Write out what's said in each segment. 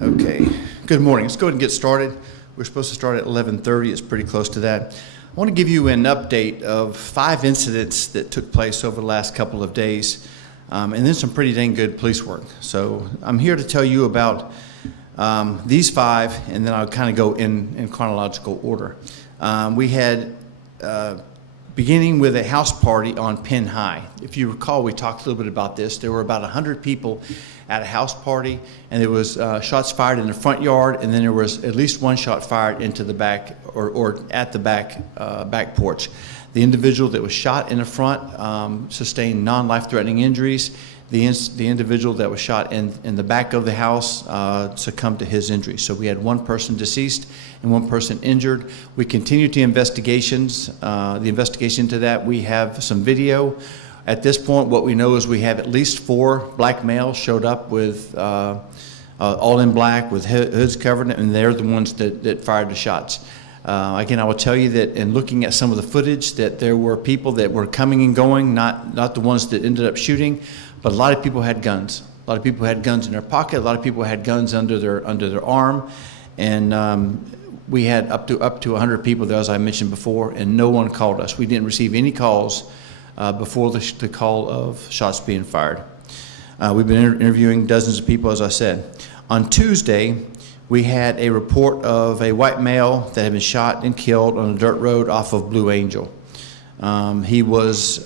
Okay, good morning. Let's go ahead and get started. We're supposed to start at 11:30. It's pretty close to that. I want to give you an update of 5 incidents that took place over the last couple of days, and then some pretty dang good police work. So I'm here to tell you about these 5, and then I'll kind of go in chronological order. We had beginning with a house party on Penn High. If you recall, we talked a little bit about this. There were about 100 people at a house party, and there was shots fired in the front yard, and then there was at least 1 shot fired into the back or at the back porch. The individual that was shot in the front sustained non-life-threatening injuries. The individual that was shot in the back of the house succumbed to his injuries. So we had 1 person deceased and 1 person injured. We continued the investigation into that. We have some video. At this point, what we know is we have at least 4 black males showed up with all in black with hoods covered, and they're the ones that fired the shots. Again, I will tell you that in looking at some of the footage that there were people that were coming and going, not the ones that ended up shooting, but a lot of people had guns. A lot of people had guns in their pocket. A lot of people had guns under their arm, and we had up to 100 people there, as I mentioned before, and no one called us. We didn't receive any calls before the call of shots being fired. We've been interviewing dozens of people, as I said. On Tuesday, we had a report of a white male that had been shot and killed on a dirt road off of Blue Angel. He was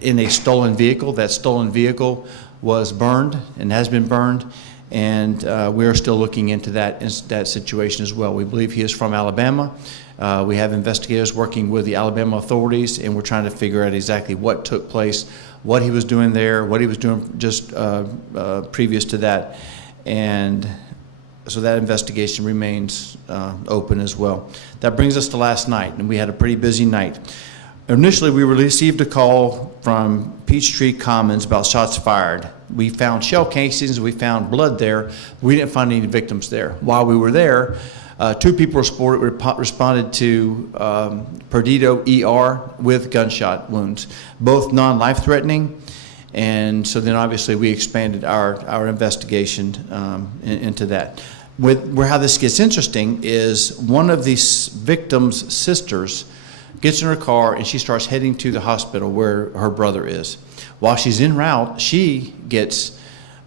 in a stolen vehicle. That stolen vehicle was burned and has been burned, and we are still looking into that situation as well. We believe he is from Alabama. We have investigators working with the Alabama authorities, and we're trying to figure out exactly what took place, what he was doing there, what he was doing just previous to that, and so that investigation remains open as well. That brings us to last night, and we had a pretty busy night. Initially, we received a call from Peachtree Commons about shots fired. We found shell casings, we found blood there. We didn't find any victims there. While we were there, 2 people responded to Perdido ER with gunshot wounds, both non-life-threatening. And so then obviously we expanded our investigation into that. How this gets interesting is one of these victims' sisters gets in her car and she starts heading to the hospital where her brother is. While she's en route, she gets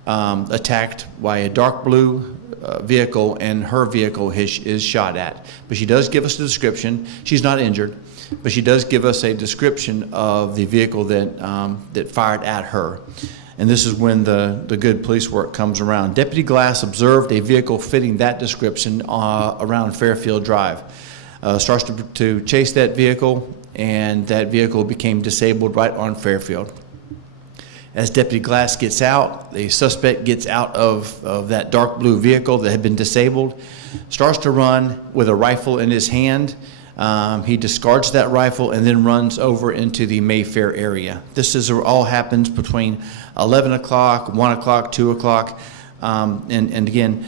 attacked by a dark blue vehicle, and her vehicle is shot at. But she does give us a description. She's not injured, but she does give us a description of the vehicle that fired at her. And this is when the good police work comes around. Deputy Glass observed a vehicle fitting that description around Fairfield Drive. Starts to chase that vehicle, and that vehicle became disabled right on Fairfield. As Deputy Glass gets out, the suspect gets out of that dark blue vehicle that had been disabled, starts to run with a rifle in his hand. He discards that rifle and then runs over into the Mayfair area. This all happens between 11 o'clock, 1 o'clock, 2 o'clock, and again,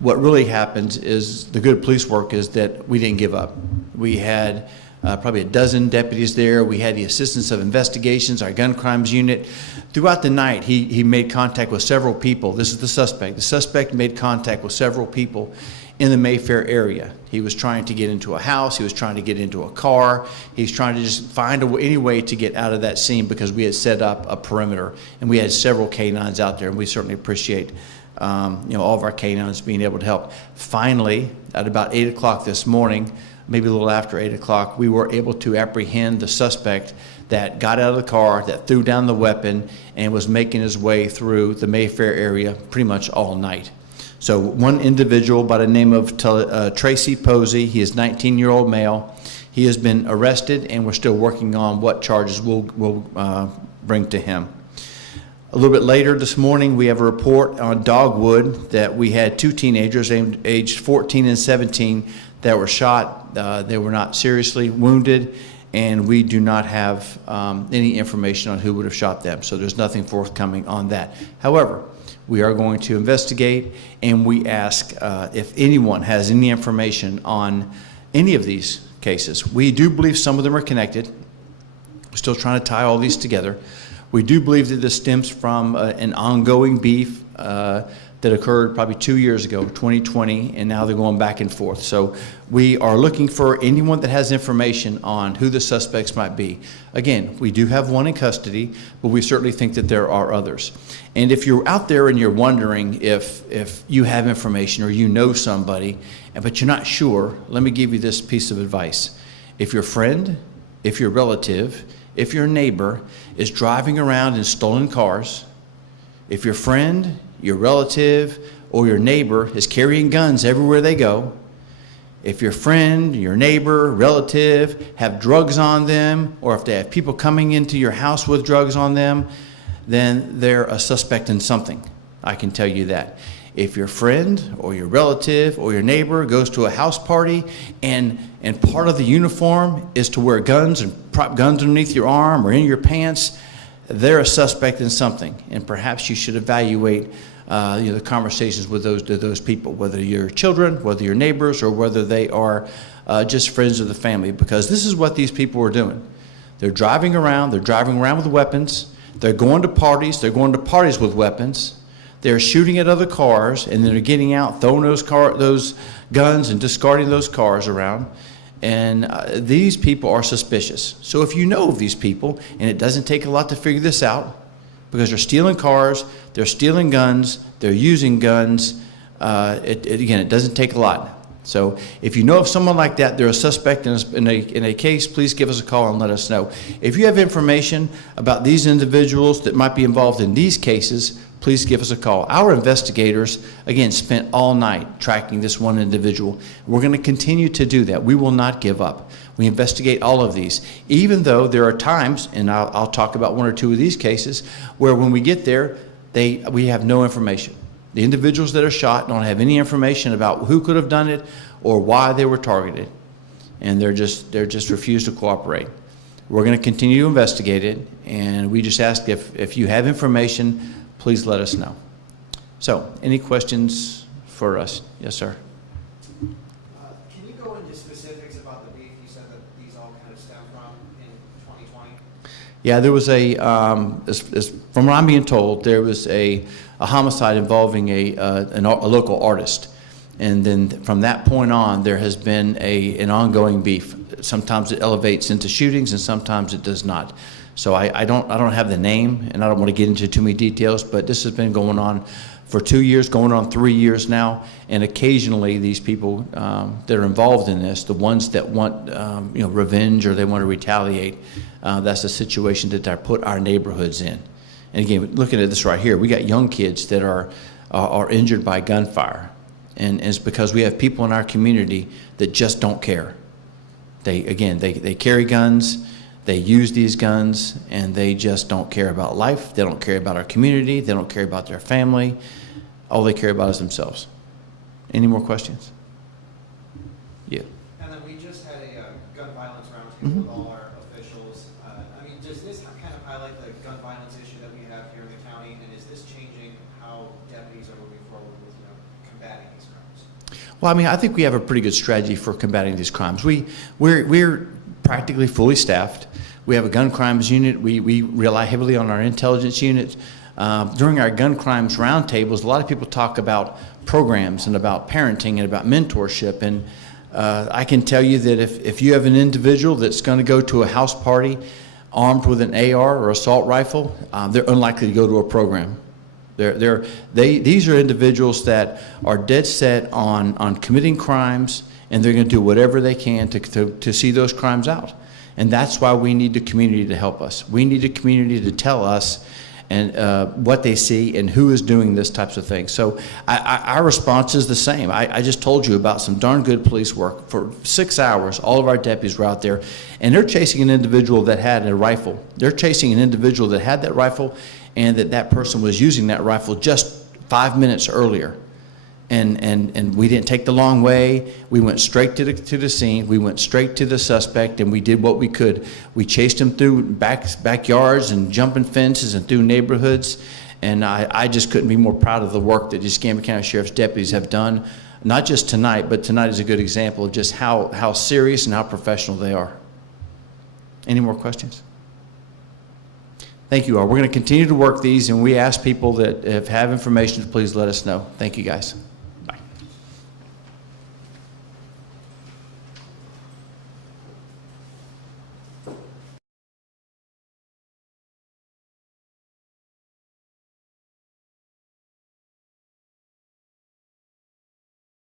what really happens is the good police work is that we didn't give up. We had probably a dozen deputies there. We had the assistance of investigations, our gun crimes unit. Throughout the night, he made contact with several people. This is the suspect. The suspect made contact with several people in the Mayfair area. He was trying to get into a house. He was trying to get into a car. He's trying to just find any way to get out of that scene because we had set up a perimeter, and we had several canines out there, and we certainly appreciate all of our canines being able to help. Finally, at about 8 o'clock this morning, maybe a little after 8 o'clock, we were able to apprehend the suspect that got out of the car, that threw down the weapon, and was making his way through the Mayfair area pretty much all night. So one individual by the name of Tracy Posey, he is a 19-year-old male. He has been arrested, and we're still working on what charges we'll bring to him. A little bit later this morning, we have a report on Dogwood that we had 2 teenagers aged 14 and 17 that were shot. They were not seriously wounded, and we do not have any information on who would have shot them, so there's nothing forthcoming on that. However, we are going to investigate, and we ask if anyone has any information on any of these cases. We do believe some of them are connected. We're still trying to tie all these together. We do believe that this stems from an ongoing beef that occurred probably 2 years ago, 2020, and now they're going back and forth. So we are looking for anyone that has information on who the suspects might be. Again, we do have one in custody, but we certainly think that there are others. And if you're out there and you're wondering if you have information or you know somebody, but you're not sure, let me give you this piece of advice. If your friend, if your relative, if your neighbor is driving around in stolen cars, if your friend, your relative, or your neighbor is carrying guns everywhere they go, if your friend, your neighbor, relative have drugs on them, or if they have people coming into your house with drugs on them, then they're a suspect in something. I can tell you that. If your friend or your relative or your neighbor goes to a house party and part of the uniform is to wear guns and prop guns underneath your arm or in your pants, they're a suspect in something. And perhaps you should evaluate the conversations with those people, whether you're children, whether you're neighbors, or whether they are just friends of the family, because this is what these people are doing. They're driving around with weapons, they're going to parties with weapons, they're shooting at other cars, and then they're getting out, throwing those guns and discarding those cars around. And these people are suspicious. So if you know of these people, and it doesn't take a lot to figure this out, because they're stealing cars, they're stealing guns, they're using guns, again, it doesn't take a lot. So if you know of someone like that, they're a suspect in a case, please give us a call and let us know. If you have information about these individuals that might be involved in these cases, please give us a call. Our investigators, again, spent all night tracking this one individual. We're going to continue to do that. We will not give up. We investigate all of these, even though there are times, and I'll talk about one or two of these cases, where when we get there, we have no information. The individuals that are shot don't have any information about who could have done it or why they were targeted, and they're just refused to cooperate. We're going to continue to investigate it, and we just ask if you have information, please let us know. So, any questions for us? Yes, sir. Can you go into specifics about the beef you said that these all kind of stem from in 2020? Yeah, there was from what I'm being told, there was a homicide involving a local artist. And then from that point on, there has been an ongoing beef. Sometimes it elevates into shootings, and sometimes it does not. So I don't have the name, and I don't want to get into too many details, but this has been going on for 2 years, going on 3 years now. And occasionally these people that are involved in this, the ones that want revenge or they want to retaliate, that's a situation that I put our neighborhoods in. And again, looking at this right here, we got young kids that are injured by gunfire. And it's because we have people in our community that just don't care. They carry guns, they use these guns, and they just don't care about life. They don't care about our community. They don't care about their family. All they care about is themselves. Any more questions? Yeah. And then we just had a gun violence roundtable with all our officials. Does this kind of highlight the gun violence issue that we have here in the county, and is this changing how deputies are moving forward with combating these crimes? Well, I think we have a pretty good strategy for combating these crimes. We're practically fully staffed. We have a gun crimes unit. We rely heavily on our intelligence unit. During our gun crimes roundtables, a lot of people talk about programs and about parenting and about mentorship. And I can tell you that if you have an individual that's going to go to a house party armed with an AR or assault rifle, they're unlikely to go to a program. These are individuals that are dead set on committing crimes, and they're going to do whatever they can to see those crimes out. And that's why we need the community to help us. We need the community to tell us and what they see and who is doing this types of things. So our response is the same. I just told you about some darn good police work. For 6 hours, all of our deputies were out there, and they're chasing an individual that had a rifle. They're chasing an individual that had that rifle, and that person was using that rifle just 5 minutes earlier. And we didn't take the long way. We went straight to the scene. We went straight to the suspect, and we did what we could. We chased him through backyards and jumping fences and through neighborhoods. And I just couldn't be more proud of the work that the Escambia County Sheriff's deputies have done, not just tonight, but tonight is a good example of just how serious and how professional they are. Any more questions? Thank you all. We're going to continue to work these, and we ask people that have information to please let us know. Thank you, guys.